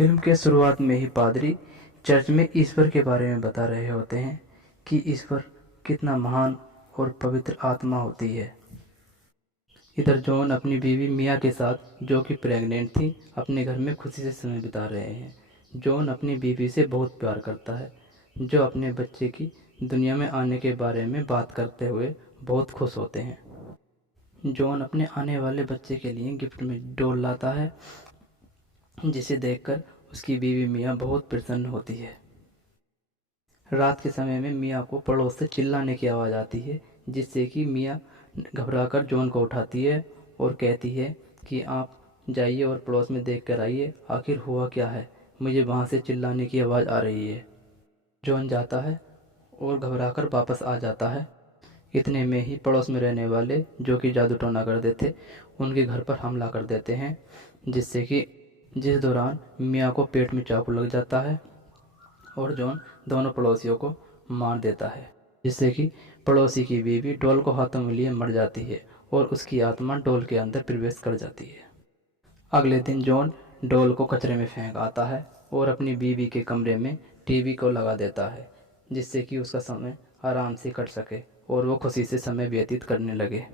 Film के शुरुआत में ही पादरी चर्च में ईश्वर के बारे में बता रहे होते हैं कि ईश्वर कितना महान और पवित्र आत्मा होती है। इधर जॉन अपनी बीवी मिया के साथ, जो कि प्रेग्नेंट थी, अपने घर में खुशी से समय बिता रहे हैं। जॉन अपनी बीवी से बहुत प्यार करता है, जो अपने बच्चे की दुनिया में आने के बारे में बात करते हुए बहुत खुश होते हैं। जॉन अपने आने वाले बच्चे के लिए गिफ्ट में डॉल लाता है, जिसे देखकर उसकी बीवी मिया बहुत प्रसन्न होती है। रात के समय में मिया को पड़ोस से चिल्लाने की आवाज़ आती है, जिससे कि मिया घबराकर जॉन को उठाती है और कहती है कि आप जाइए और पड़ोस में देख कर आइए, आखिर हुआ क्या है, मुझे वहाँ से चिल्लाने की आवाज़ आ रही है। जॉन जाता है और घबराकर वापस आ जाता है। इतने में ही पड़ोस में रहने वाले, जो कि जादू टोना करते थे, उनके घर पर हमला कर देते हैं, जिस दौरान मिया को पेट में चाकू लग जाता है और जॉन दोनों पड़ोसियों को मार देता है, जिससे कि पड़ोसी की बीवी डॉल को हाथों में लिए मर जाती है और उसकी आत्मा डॉल के अंदर प्रवेश कर जाती है। अगले दिन जॉन डॉल को कचरे में फेंक आता है और अपनी बीवी के कमरे में टीवी को लगा देता है, जिससे कि उसका समय आराम से कट सके और वो खुशी से समय व्यतीत करने लगे।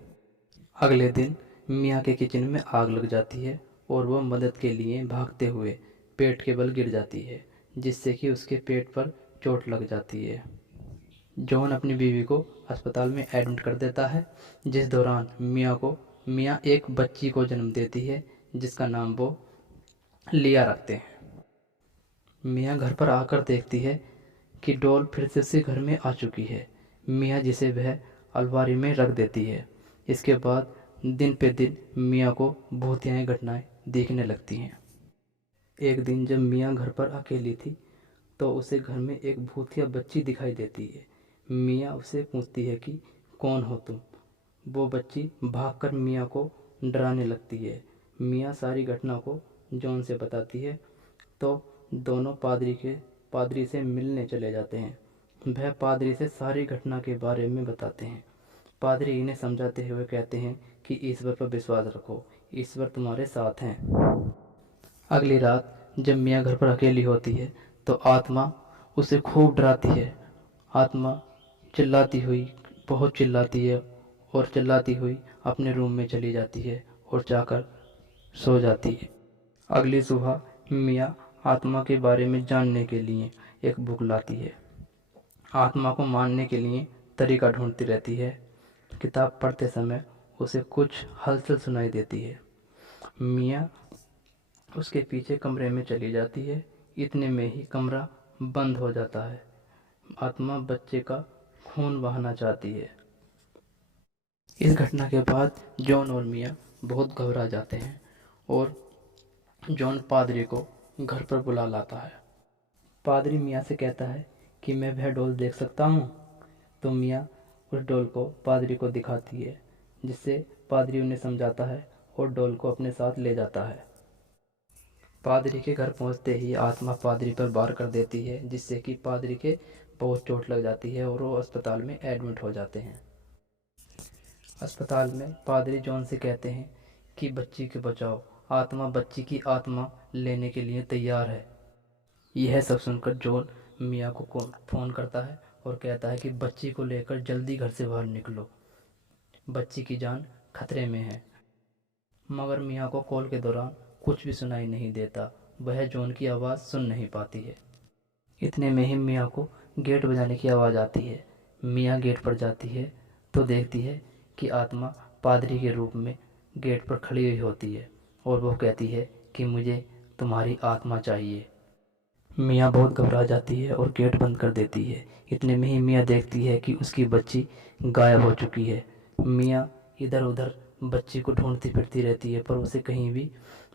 अगले दिन मिया के किचन में आग लग जाती है और वह मदद के लिए भागते हुए पेट के बल गिर जाती है, जिससे कि उसके पेट पर चोट लग जाती है। जॉन अपनी बीवी को अस्पताल में एडमिट कर देता है, जिस दौरान मिया एक बच्ची को जन्म देती है, जिसका नाम वो लिया रखते हैं। मिया घर पर आकर देखती है कि डॉल फिर से उसके घर में आ चुकी है। मिया जिसे वह अलमारी में रख देती है। इसके बाद दिन पे दिन मिया को भूतियाँ घटनाएं देखने लगती हैं। एक दिन जब मिया घर पर अकेली थी, तो उसे घर में एक भूतिया बच्ची दिखाई देती है। मिया उससे पूछती है कि कौन हो तुम। वो बच्ची भागकर मिया को डराने लगती है। मिया सारी घटना को जॉन से बताती है, तो दोनों पादरी से मिलने चले जाते हैं। वह पादरी से सारी घटना के बारे में बताते हैं। पादरी इन्हें समझाते हुए कहते हैं कि ईश्वर पर विश्वास रखो, ईश्वर तुम्हारे साथ हैं। अगली रात जब मिया घर पर अकेली होती है, तो आत्मा उसे खूब डराती है। आत्मा चिल्लाती हुई, बहुत चिल्लाती है और चिल्लाती हुई अपने रूम में चली जाती है और जाकर सो जाती है। अगली सुबह मिया आत्मा के बारे में जानने के लिए एक बुक लाती है। आत्मा को मारने के लिए तरीका ढूंढती रहती है। किताब पढ़ते समय उसे कुछ हलचल सुनाई देती है। मिया उसके पीछे कमरे में चली जाती है। इतने में ही कमरा बंद हो जाता है। आत्मा बच्चे का खून बहाना चाहती है। इस घटना के बाद जॉन और मिया बहुत घबरा जाते हैं और जॉन पादरी को घर पर बुला लाता है। पादरी मिया से कहता है कि मैं वह डॉल देख सकता हूँ। तो मिया उस डॉल को पादरी को दिखाती है, जिससे पादरी उन्हें समझाता है और डॉल को अपने साथ ले जाता है। पादरी के घर पहुंचते ही आत्मा पादरी पर वार कर देती है, जिससे कि पादरी के बहुत चोट लग जाती है और वो अस्पताल में एडमिट हो जाते हैं। अस्पताल में पादरी जॉन से कहते हैं कि बच्ची को बचाओ, आत्मा बच्ची की आत्मा लेने के लिए तैयार है। यह सब सुनकर जॉन मिया को फ़ोन करता है और कहता है कि बच्ची को लेकर जल्दी घर से बाहर निकलो, बच्ची की जान खतरे में है। मगर मिया को कॉल के दौरान कुछ भी सुनाई नहीं देता, वह जॉन की आवाज़ सुन नहीं पाती है। इतने में ही मिया को गेट बजाने की आवाज़ आती है। मिया गेट पर जाती है तो देखती है कि आत्मा पादरी के रूप में गेट पर खड़ी हुई होती है और वो कहती है कि मुझे तुम्हारी आत्मा चाहिए। मिया बहुत घबरा जाती है और गेट बंद कर देती है। इतने में ही मिया देखती है कि उसकी बच्ची गायब हो चुकी है। मिया इधर उधर बच्ची को ढूंढती फिरती रहती है, पर उसे कहीं भी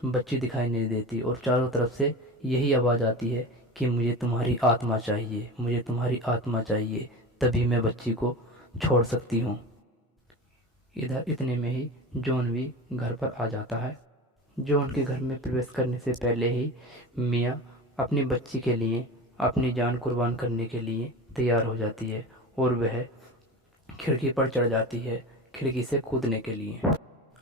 बच्ची दिखाई नहीं देती और चारों तरफ से यही आवाज़ आती है कि मुझे तुम्हारी आत्मा चाहिए, मुझे तुम्हारी आत्मा चाहिए, तभी मैं बच्ची को छोड़ सकती हूँ। इधर इतने में ही जॉन भी घर पर आ जाता है। जॉन के घर में प्रवेश करने से पहले ही मिया अपनी बच्ची के लिए अपनी जान कुर्बान करने के लिए तैयार हो जाती है और वह खिड़की पर चढ़ जाती है, खिड़की से कूदने के लिए।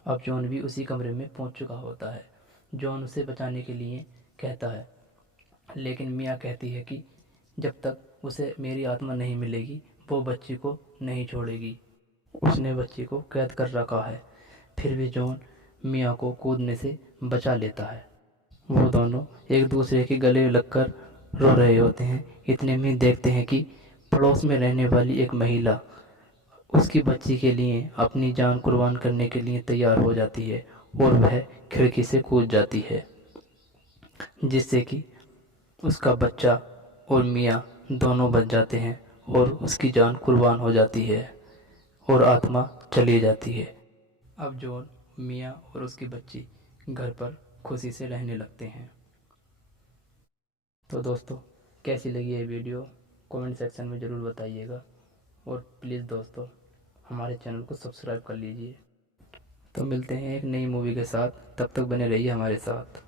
अब जॉन भी उसी कमरे में पहुंच चुका होता है। जॉन उसे बचाने के लिए कहता है लेकिन मियाँ कहती है कि जब तक उसे मेरी आत्मा नहीं मिलेगी वो बच्ची को नहीं छोड़ेगी। उसने बच्ची को कैद कर रखा है। फिर भी जॉन मियाँ को कूदने से बचा लेता है। वो दोनों एक दूसरे के गले लगकर रो रहे होते हैं। इतने में देखते हैं कि पड़ोस में रहने वाली एक महिला उसकी बच्ची के लिए अपनी जान कुर्बान करने के लिए तैयार हो जाती है और वह खिड़की से कूद जाती है, जिससे कि उसका बच्चा और मियाँ दोनों बच जाते हैं और उसकी जान कुर्बान हो जाती है और आत्मा चली जाती है। अब जॉन, मियाँ और उसकी बच्ची घर पर खुशी से रहने लगते हैं। तो दोस्तों, कैसी लगी ये वीडियो कमेंट सेक्शन में ज़रूर बताइएगा और प्लीज़ दोस्तों हमारे चैनल को सब्सक्राइब कर लीजिए। तो मिलते हैं एक नई मूवी के साथ, तब तक बने रहिए हमारे साथ।